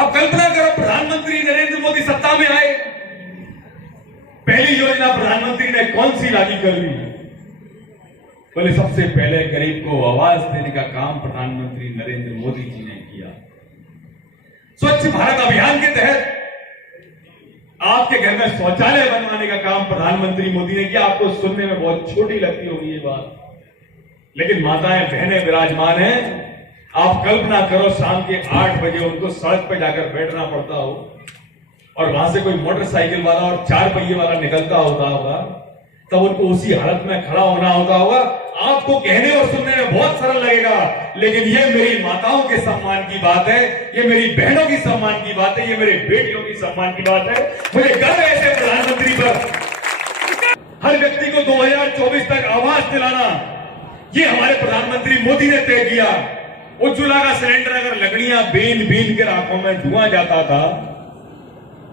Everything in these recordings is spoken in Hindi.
आप कल्पना करो, प्रधानमंत्री नरेंद्र मोदी सत्ता में आए, पहली योजना प्रधानमंत्री ने कौन सी लागू कर ली? बोले सबसे पहले गरीब को आवाज देने का काम प्रधानमंत्री नरेंद्र मोदी जी ने किया। स्वच्छ भारत अभियान के तहत आपके घर में शौचालय बनवाने का काम प्रधानमंत्री मोदी ने किया। आपको सुनने में बहुत छोटी लगती होगी ये बात, लेकिन माताएं बहनें विराजमान हैं। आप कल्पना करो, शाम के 8 बजे उनको सड़क पर जाकर बैठना पड़ता हो और वहां से कोई मोटरसाइकिल वाला और 4 पहिए वाला निकलता होगा, तब उनको उसी हालत में खड़ा होना होगा। आपको कहने और सुनने में बहुत सरल लगेगा, लेकिन ये मेरी माताओं के सम्मान की बात है, ये मेरी बहनों की सम्मान की बात है, ये मेरे बेटियों की सम्मान की बात है। मुझे गर्व है ऐसे प्रधानमंत्री पर। हर व्यक्ति को 2024 तक आवास दिलाना, ये हमारे प्रधानमंत्री मोदी ने तय किया। उज्ज्वला का सिलेंडर अगर लकड़ियां बीन बीन कर आंखों में धुआं जाता था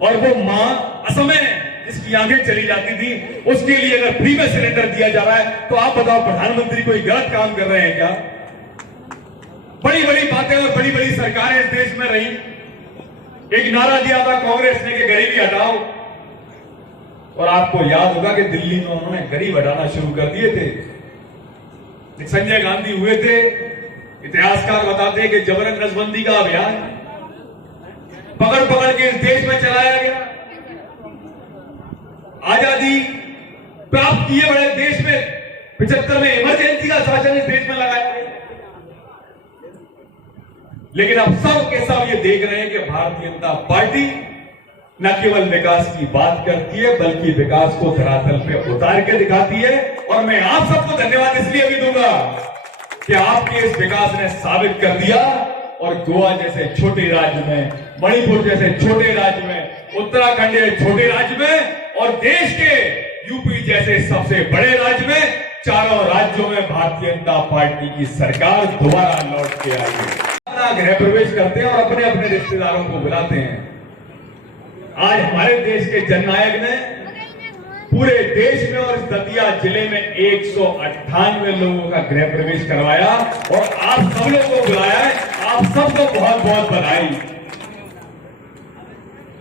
और वो मां असमय जिसकी आंखें चली जाती थी, उसके लिए अगर फ्री में सिलेंडर दिया जा रहा है, तो आप बताओ प्रधानमंत्री कोई गलत काम कर रहे हैं क्या? बड़ी बड़ी बातें और बड़ी बड़ी सरकारें इस देश में रही। एक नारा दिया था कांग्रेस ने कि गरीबी हटाओ, और आपको याद होगा कि दिल्ली में उन्होंने गरीब हटाना शुरू कर दिए थे। संजय गांधी हुए थे, इतिहासकार बताते हैं कि जबरन नसबंदी का अभियान पकड़ पकड़ के इस देश में चलाया गया। आजादी प्राप्त किए बड़े देश में 75 में इमरजेंसी का शासन इस देश में लगाया गया। लेकिन अब सब के सब ये देख रहे हैं कि भारतीय जनता पार्टी न केवल विकास की बात करती है, बल्कि विकास को धरातल पे उतार के दिखाती है। और मैं आप सबको धन्यवाद इसलिए भी दूंगा कि आपके इस विकास ने साबित कर दिया, और गोवा जैसे छोटे राज्य में, मणिपुर जैसे छोटे राज्य में, उत्तराखंड जैसे छोटे राज्य में, और देश के यूपी जैसे सबसे बड़े राज्य में, चारों राज्यों में भारतीय जनता पार्टी की सरकार दोबारा लौट के आई है। अपना गृह प्रवेश करते हैं और अपने अपने रिश्तेदारों को बुलाते हैं। आज हमारे देश के जननायक ने पूरे देश में और इस दतिया जिले में 198 लोगों का गृह प्रवेश करवाया, और आप सब लोगों को बुलाया है। आप सबको बहुत बहुत बधाई।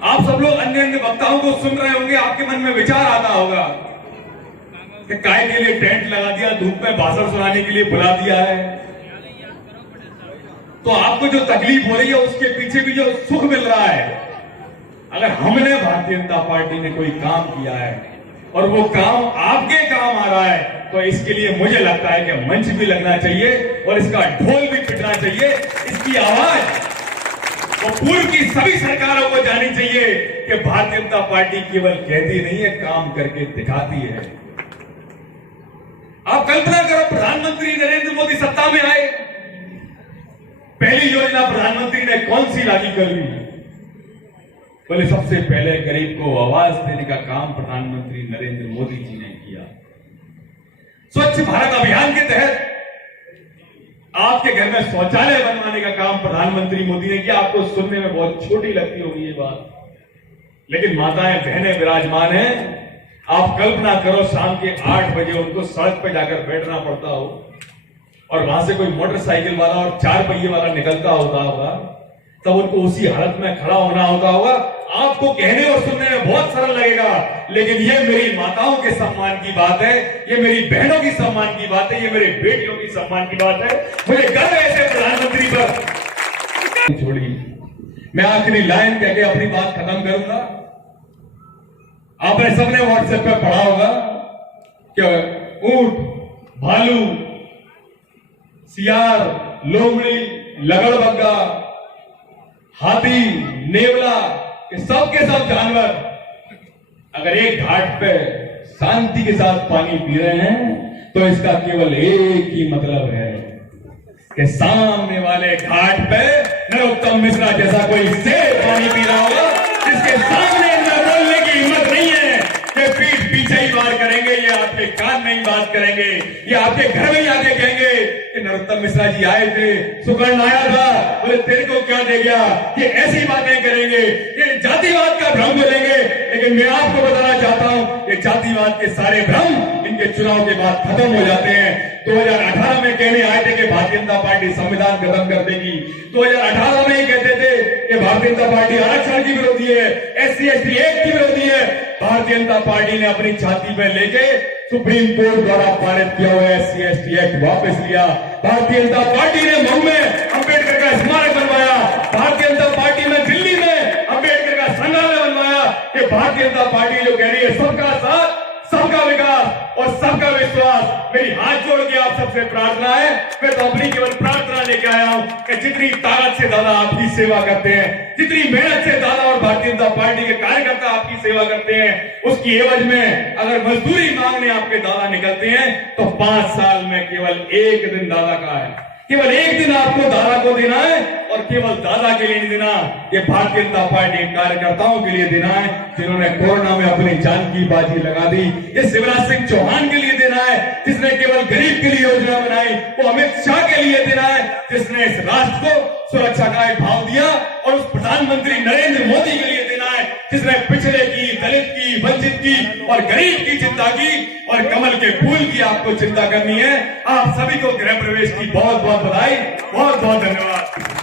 आप सब लोग अन्य अन्य वक्ताओं को सुन रहे होंगे, आपके मन में विचार आता होगा कि काय के लिए टेंट लगा दिया, धूप में भाषण सुनाने के लिए बुला दिया है। तो आपको जो तकलीफ हो रही है उसके पीछे भी जो सुख मिल रहा है, अगर हमने भारतीय जनता पार्टी ने कोई काम किया है और वो काम आपके काम आ रहा है, तो इसके लिए मुझे लगता है कि मंच भी लगना चाहिए और इसका ढोल भी पिटना चाहिए। इसकी आवाज वो पूर्व की सभी सरकारों को जानी चाहिए कि भारतीय जनता पार्टी केवल कहती नहीं है, काम करके दिखाती है। आप कल्पना करो, प्रधानमंत्री नरेंद्र मोदी सत्ता में आए, पहली योजना प्रधानमंत्री ने कौन सी लागू कर ली? बोले सबसे पहले गरीब को आवाज देने का काम प्रधानमंत्री नरेंद्र मोदी जी ने किया। स्वच्छ भारत अभियान के तहत आपके घर में शौचालय बनवाने का काम प्रधानमंत्री मोदी ने किया। आपको सुनने में बहुत छोटी लगती होगी ये बात, लेकिन माताएं बहनें विराजमान हैं। आप कल्पना करो, शाम के 8 बजे उनको सड़क पर जाकर बैठना पड़ता हो और वहां से कोई मोटरसाइकिल वाला और 4 पहिए वाला निकलता होगा, तब उनको उसी हालत में खड़ा होना होगा। आपको कहने और सुनने में बहुत सरल लगेगा, लेकिन ये मेरी माताओं के सम्मान की बात है, ये मेरी बहनों की सम्मान की बात है, ये मेरे बेटियों की सम्मान की बात है। मुझे गर्व है ऐसे प्रधानमंत्री पर। छोड़ी, मैं आखिरी लाइन कह के अपनी बात खत्म करूंगा। आपने सबने व्हाट्सएप पे पढ़ा होगा कि ऊंट, भालू, सियार, लोमड़ी, लगड़बग्गा, हाथी, नेवला, ये सब के सब जानवर अगर एक घाट पे शांति के साथ पानी पी रहे हैं, तो इसका केवल एक ही मतलब है कि सामने वाले घाट पे नरोत्तम मिश्रा जैसा कोई शेर पानी पी रहा होगा, जिसके सामने इनमें बोलने की हिम्मत नहीं है कि पीठ पीछे ही बात करेंगे, ये आपके कान में ही बात करेंगे, ये आपके घर में ही आके कहेंगे कि नरोत्तम मिश्रा जी आए थे, सुकर्ण आया था, बोले तेरे को क्या दे गया। ये ऐसी बातें करेंगे, ये जातिवाद का भ्रम बोलेंगे। लेकिन मैं आपको बताना चाहता हूं, ये जातिवाद के सारे भ्रम इनके चुनाव के बाद खत्म हो जाते हैं। 2018 में कहने आए थे कि भारतीय जनता पार्टी संविधान खत्म कर देगी, 2018 में ही कहते थे कि भारतीय जनता पार्टी आरक्षण की विरोधी है, SC/ST एक्ट की विरोधी है। भारतीय जनता पार्टी ने अपनी छाती पे लेके सुप्रीम कोर्ट द्वारा पारित किया हुआ SC/ST एक्ट वापस लिया। भारतीय जनता पार्टी ने मऊ में अंबेडकर का स्मारक बनवाया। भारतीय जनता पार्टी ने दिल्ली में अंबेडकर का संग्रहालय बनवाया। ये भारतीय जनता पार्टी जो कह रही है सबका साथ, सबका विकास और सबका विश्वास। मेरी हाथ जोड़ के आप सबसे प्रार्थना है, मैं तो अपनी केवल प्रार्थना लेके आया हूं कि जितनी ताकत से दादा आपकी सेवा करते हैं, जितनी मेहनत से दादा और भारतीय जनता पार्टी के कार्यकर्ता आपकी सेवा करते हैं, उसकी एवज में अगर मजदूरी मांगने आपके दादा निकलते हैं तो 5 साल में केवल एक दिन दादा का है, केवल एक दिन आपको दादा को देना है और केवल दादा के लिए नहीं देना, ये भारतीय जनता पार्टी के कार्यकर्ताओं के लिए देना है जिन्होंने कोरोना में अपनी जान की बाजी लगा दी। ये शिवराज सिंह चौहान के लिए देना है जिसने केवल गरीब के लिए योजना बनाई। वो अमित शाह के लिए देना है जिसने इस राष्ट्र को सुरक्षा का एक भाव दिया। और उस प्रधानमंत्री नरेंद्र मोदी के लिए देना है जिसने पिछड़े की, दलित की, वंचित की और गरीब की चिंता की और कमल के फूल की आपको चिंता करनी है। आप सभी को गृह प्रवेश की बहुत बहुत बधाई, बहुत बहुत धन्यवाद।